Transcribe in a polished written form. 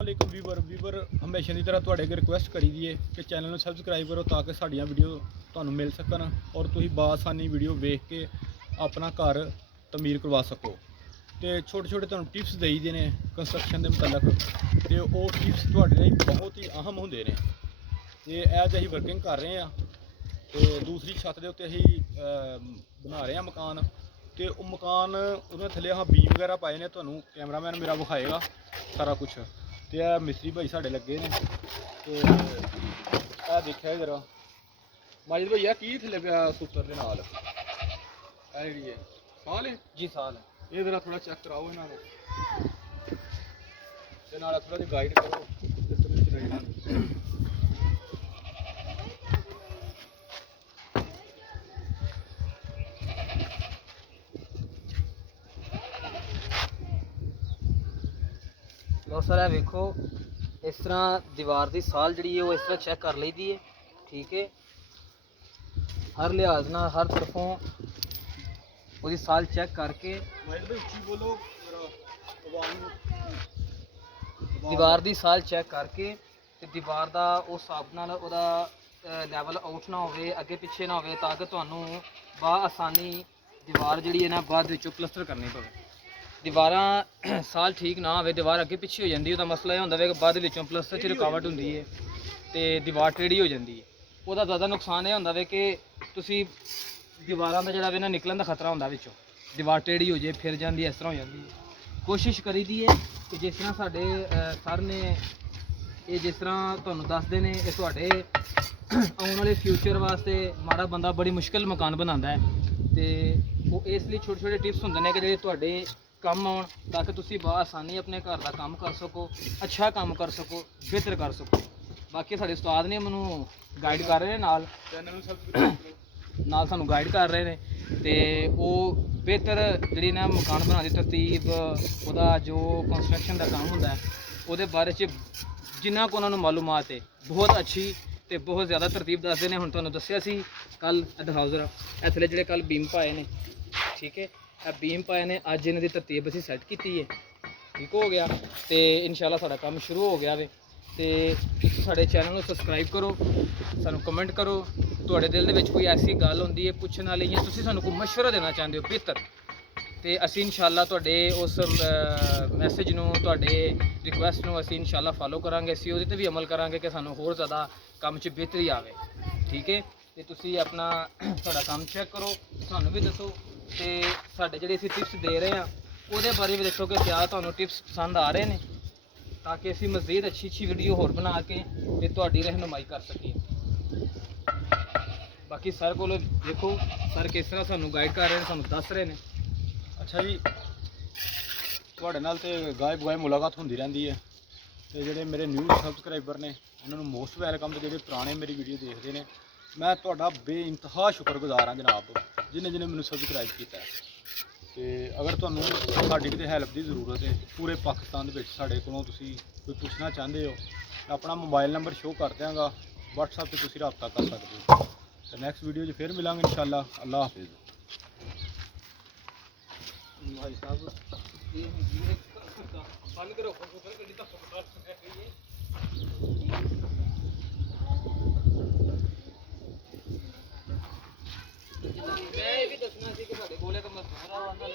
ਵਾਲੇਕੁਮ weaver ਹਮੇਸ਼ਾ ਦੀ ਤਰ੍ਹਾਂ ਤੁਹਾਡੇ ਅੱਗੇ ਰਿਕੁਐਸਟ ਕਰੀ ਦੀ ਹੈ ਕਿ ਚੈਨਲ ਨੂੰ ਸਬਸਕ੍ਰਾਈਬ ਕਰੋ ਤਾਂ ਕਿ ਸਾਡੀਆਂ ਵੀਡੀਓ ਤੁਹਾਨੂੰ ਮਿਲ ਸਕਣ ਔਰ ਤੁਸੀਂ ਬਾਸਾਨੀ ਵੀਡੀਓ ਵੇਖ ਕੇ ਆਪਣਾ ਘਰ ਤਮੀਰ ਕਰਵਾ ਸਕੋ। ਤੇ ਛੋਟੇ ਛੋਟੇ ਤੁਹਾਨੂੰ ਟਿਪਸ ਦੇਈਦੇ ਨੇ ਕੰਸਟਰਕਸ਼ਨ ਦੇ ਮੁਤਲਕ ਤੇ ਉਹ ਟਿਪਸ ਤੁਹਾਡੇ ਲਈ ਬਹੁਤ ਹੀ ਅਹਿਮ ਹੁੰਦੇ ਨੇ। ਤੇ ਐਜ ਅਸੀਂ ਵਰਕਿੰਗ ਕਰ ਰਹੇ ਹਾਂ ਤੇ ਦੂਸਰੀ ਛੱਤ ਦੇ ਉੱਤੇ ਅਸੀਂ ਬਣਾ ਰਹੇ ਹਾਂ ਮਕਾਨ ਤੇ ਉਹ ਮਕਾਨ ਉਹਦੇ ਥੱਲੇ ਆਹ ਬੀਮ ਵਗੈਰਾ ਪਾਏ ਨੇ, ਤੁਹਾਨੂੰ ਕੈਮਰਾਮੈਨ ਮੇਰਾ ਵਿਖਾਏਗਾ ਸਾਰਾ ਕੁਛ। ਤੇ ਇਹ ਮਿਸਤਰੀ ਭਾਈ ਸਾਡੇ ਲੱਗੇ ਨੇ ਤੇ ਇਹ ਦੇਖਿਆ ਜਰਾ ਮਾਜਿਦ ਭਈਆ ਕੀ ਥੱਲੇ ਪਿਆ ਸੂਤਰ ਦੇ ਨਾਲ ਇਹ ਜਿਹੜੀ ਹੈ ਸਾਲ ਹੈ ਜੀ, ਸਾਲ ਹੈ। ਇਹ ਜਰਾ ਥੋੜਾ ਚੈੱਕ ਕਰਾਓ ਇਹਨਾਂ ਨੂੰ ਤੇ ਨਾਲ ਥੋੜਾ ਜਿਹਾ ਗਾਈਡ ਕਰੋ ਕਿਸ ਤਰ੍ਹਾਂ ਚਲਾਈਦਾ। ਲਓ ਸਰ ਇਹ ਵੇਖੋ ਇਸ ਤਰ੍ਹਾਂ ਦੀਵਾਰ ਦੀ ਸਾਲ ਜਿਹੜੀ ਹੈ ਉਹ ਇਸ ਤਰ੍ਹਾਂ ਚੈੱਕ ਕਰ ਲਈਦੀ ਹੈ। ਠੀਕ ਹੈ, ਹਰ ਲਿਹਾਜ਼ ਨਾਲ ਹਰ ਤਰਫੋਂ ਉਹਦੀ ਸਾਲ ਚੈੱਕ ਕਰਕੇ ਦੀਵਾਰ ਦੀ ਸਾਲ ਚੈੱਕ ਕਰਕੇ ਤੇ ਦੀਵਾਰ ਦਾ ਉਸ ਹਿਸਾਬ ਨਾਲ ਉਹਦਾ ਲੈਵਲ ਆਊਟ ਨਾ ਹੋਵੇ, ਅੱਗੇ ਪਿੱਛੇ ਨਾ ਹੋਵੇ, ਤਾਂ ਕਿ ਤੁਹਾਨੂੰ ਬਾ ਆਸਾਨੀ ਦੀਵਾਰ ਜਿਹੜੀ ਹੈ ਨਾ ਬਾਅਦ ਵਿੱਚੋਂ ਪਲਸਟਰ ਕਰਨੀ ਪਵੇ। ਦੀਵਾਰਾਂ ਸਾਲ ਠੀਕ ਨਾ ਹੋਵੇ, ਦੀਵਾਰ ਅੱਗੇ ਪਿੱਛੇ ਹੋ ਜਾਂਦੀ, ਉਹਦਾ ਮਸਲਾ ਇਹ ਹੁੰਦਾ ਵੇ ਕਿ ਬਾਅਦ ਵਿੱਚੋਂ ਪਲਸਟਰ 'ਚ ਰੁਕਾਵਟ ਹੁੰਦੀ ਹੈ ਤੇ ਦੀਵਾਰ ਟੇੜੀ ਹੋ ਜਾਂਦੀ ਹੈ। ਉਹਦਾ ਜ਼ਿਆਦਾ ਨੁਕਸਾਨ ਇਹ ਹੁੰਦਾ ਵੇ ਕਿ ਤੁਸੀਂ ਦੀਵਾਰਾਂ ਦਾ ਜਿਹੜਾ ਵੇ ਨਾ ਨਿਕਲਣ ਦਾ ਖਤਰਾ ਹੁੰਦਾ ਵਿੱਚੋਂ, ਦੀਵਾਰ ਟੇੜੀ ਹੋ ਜੇ ਫਿਰ ਜਾਂਦੀ ਇਸ ਤਰ੍ਹਾਂ ਹੋ ਜਾਂਦੀ ਹੈ। ਕੋਸ਼ਿਸ਼ ਕਰੀਦੀ ਹੈ ਕਿ ਜਿਸ ਤਰ੍ਹਾਂ ਸਾਡੇ ਸਰ ਨੇ ਇਹ ਜਿਸ ਤਰ੍ਹਾਂ ਤੁਹਾਨੂੰ ਦੱਸਦੇ ਨੇ, ਇਹ ਤੁਹਾਡੇ ਆਉਣ ਵਾਲੇ ਫਿਊਚਰ ਵਾਸਤੇ ਮਾੜਾ ਬੰਦਾ ਬੜੀ ਮੁਸ਼ਕਿਲ ਮਕਾਨ ਬਣਾਉਂਦਾ ਹੈ ਤੇ ਉਹ ਇਸ ਲਈ ਛੋਟੇ ਛੋਟੇ ਟਿਪਸ ਹੁੰਦੇ ਨੇ ਕਿ ਜਿਹੜੇ ਤੁਹਾਡੇ ਕੰਮ ਆਉਣ, ਤਾਂ ਕਿ ਤੁਸੀਂ ਆਸਾਨੀ ਆਪਣੇ ਘਰ ਦਾ ਕੰਮ ਕਰ ਸਕੋ, ਅੱਛਾ ਕੰਮ ਕਰ ਸਕੋ, ਬਿਹਤਰ ਕਰ ਸਕੋ। ਬਾਕੀ ਸਾਡੇ ਉਸਤਾਦ ਨੇ ਮੈਨੂੰ ਗਾਈਡ ਕਰ ਰਹੇ ਨੇ, ਨਾਲ ਚੈਨਲ ਨੂੰ ਸਬਸਕ੍ਰਾਈਬ ਕਰੋ, ਨਾਲ ਸਾਨੂੰ ਗਾਈਡ ਕਰ ਰਹੇ ਨੇ ਤੇ ਉਹ ਬਿਹਤਰ ਜਿਹੜੀ ਨਾ ਮਕਾਨ ਬਣਾਉਣ ਦੀ ਤਰਤੀਬ, ਉਹਦਾ ਜੋ ਕੰਸਟਰਕਸ਼ਨ ਦਾ ਕੰਮ ਹੁੰਦਾ ਹੈ ਉਹਦੇ ਬਾਰੇ 'ਚ ਜਿੰਨਾ ਕੁ ਉਹਨਾਂ ਨੂੰ ਮਾਲੂਮਾਤ ਹੈ ਬਹੁਤ ਅੱਛੀ ਤੇ ਬਹੁਤ ਜ਼ਿਆਦਾ ਤਰਤੀਬ ਦੱਸਦੇ ਨੇ। ਹੁਣ ਤੁਹਾਨੂੰ ਦੱਸਿਆ ਸੀ ਕੱਲ ਦਿਖਾਓ ਜ਼ਰਾ ਇਹ ਥੱਲੇ ਜਿਹੜੇ ਕੱਲ ਬੀਮ ਪਾਏ ਨੇ, ਠੀਕ ਹੈ, ਇਹ ਬੀਮ ਪਾਏ ਨੇ, ਅੱਜ ਇਹਨਾਂ ਦੀ ਤਰਤੀਬ ਅਸੀਂ ਸੈੱਟ ਕੀਤੀ ਹੈ, ਠੀਕ ਹੋ ਗਿਆ ਤੇ ਇਨਸ਼ਾਅੱਲਾ ਸਾਡਾ ਕੰਮ ਸ਼ੁਰੂ ਹੋ ਗਿਆ ਵੇ। ਤੇ ਤੁਸੀਂ ਸਾਡੇ ਚੈਨਲ ਨੂੰ ਸਬਸਕ੍ਰਾਈਬ ਕਰੋ, ਸਾਨੂੰ ਕਮੈਂਟ ਕਰੋ, ਤੁਹਾਡੇ ਦਿਲ ਦੇ ਵਿੱਚ ਕੋਈ ਐਸੀ ਗੱਲ ਹੁੰਦੀ ਹੈ ਪੁੱਛਣ ਵਾਲੀ ਜਾਂ ਤੁਸੀਂ ਸਾਨੂੰ ਕੋਈ ਮਸ਼ਵਰਾ ਦੇਣਾ ਚਾਹੁੰਦੇ ਹੋ ਬਿਹਤਰ, ਤੇ ਅਸੀਂ ਇਨਸ਼ਾਅੱਲਾ ਤੁਹਾਡੇ ਉਸ ਮੈਸੇਜ ਨੂੰ, ਤੁਹਾਡੇ ਰਿਕੁਐਸਟ ਨੂੰ ਅਸੀਂ ਇਨਸ਼ਾਅੱਲਾ ਫਾਲੋ ਕਰਾਂਗੇ, ਅਸੀਂ ਉਹਦੇ 'ਤੇ ਵੀ ਅਮਲ ਕਰਾਂਗੇ ਕਿ ਸਾਨੂੰ ਹੋਰ ਜ਼ਿਆਦਾ ਕੰਮ 'ਚ ਬਿਹਤਰੀ ਆਵੇ। ਠੀਕ ਹੈ, ਤੇ ਤੁਸੀਂ ਆਪਣਾ ਤੁਹਾਡਾ ਕੰਮ ਚੈੱਕ ਕਰੋ, ਸਾਨੂੰ ਵੀ ਦੱਸੋ ਤੇ ਸਾਡੇ ਜਿਹੜੇ ਅਸੀਂ ਟਿਪਸ ਦੇ ਰਹੇ ਹਾਂ ਉਹਦੇ ਬਾਰੇ ਵੀ ਦੇਖੋ ਕਿ ਕਿਆ ਤੁਹਾਨੂੰ ਟਿਪਸ ਪਸੰਦ ਆ ਰਹੇ ਨੇ, ਤਾਂ ਕਿ ਅਸੀਂ ਮਜ਼ੀਦ ਅੱਛੀ ਵੀਡੀਓ ਹੋਰ ਬਣਾ ਕੇ ਤੇ ਤੁਹਾਡੀ ਰਹਿਨੁਮਾਈ ਕਰ ਸਕੀਏ। ਬਾਕੀ ਸਰ ਕੋਲ ਦੇਖੋ ਸਰ ਕਿਸ ਤਰ੍ਹਾਂ ਸਾਨੂੰ ਗਾਈਡ ਕਰ ਰਹੇ ਨੇ, ਸਾਨੂੰ ਦੱਸ ਰਹੇ ਨੇ। ਅੱਛਾ ਜੀ, ਤੁਹਾਡੇ ਨਾਲ ਤੇ ਗਾਇਬ ਮੁਲਾਕਾਤ ਹੁੰਦੀ ਰਹਿੰਦੀ ਹੈ ਤੇ ਜਿਹੜੇ ਮੇਰੇ ਨਿਊ ਸਬਸਕ੍ਰਾਈਬਰ ਨੇ ਉਹਨਾਂ ਨੂੰ ਮੋਸਟ ਵੈਲਕਮ, ਤੇ ਜਿਹੜੇ ਪੁਰਾਣੇ ਮੇਰੀ ਵੀਡੀਓ ਦੇਖਦੇ ਨੇ ਮੈਂ ਤੁਹਾਡਾ ਬੇਇੰਤਹਾ ਸ਼ੁਕਰਗੁਜ਼ਾਰ ਹਾਂ ਜਨਾਬ, ਜਿਹਨੇ ਮੈਨੂੰ ਸਬਸਕ੍ਰਾਈਬ ਕੀਤਾ। ਤੇ ਅਗਰ ਤੁਹਾਨੂੰ ਸਾਡੀ ਕਿਤੇ ਹੈਲਪ ਦੀ ਜ਼ਰੂਰਤ ਹੈ ਪੂਰੇ ਪਾਕਿਸਤਾਨ ਦੇ ਵਿੱਚ, ਸਾਡੇ ਕੋਲੋਂ ਤੁਸੀਂ ਕੋਈ ਪੁੱਛਣਾ ਚਾਹੁੰਦੇ ਹੋ, ਆਪਣਾ ਮੋਬਾਈਲ ਨੰਬਰ ਸ਼ੋਅ ਕਰ ਦਿਆਂਗਾ, WhatsApp 'ਤੇ ਤੁਸੀਂ ਰਾਬਤਾ ਕਰ ਸਕਦੇ ਹੋ। ਤੇ ਨੈਕਸਟ ਵੀਡੀਓ 'ਚ ਫਿਰ ਮਿਲਾਂਗੇ ਇਨਸ਼ਾਅੱਲਾ। ਅੱਲਾਹ ਹਾਫਿਜ਼। भाई साहब बंद करो ਗੱਡੀ ਤਾਂ मैं ये भी दसना सी कि ਸਾਡੇ ਕੋਲੇ ਤਾਂ ਮਜ਼ਦੂਰ ਆ ਉਹਨਾਂ ਨਾਲ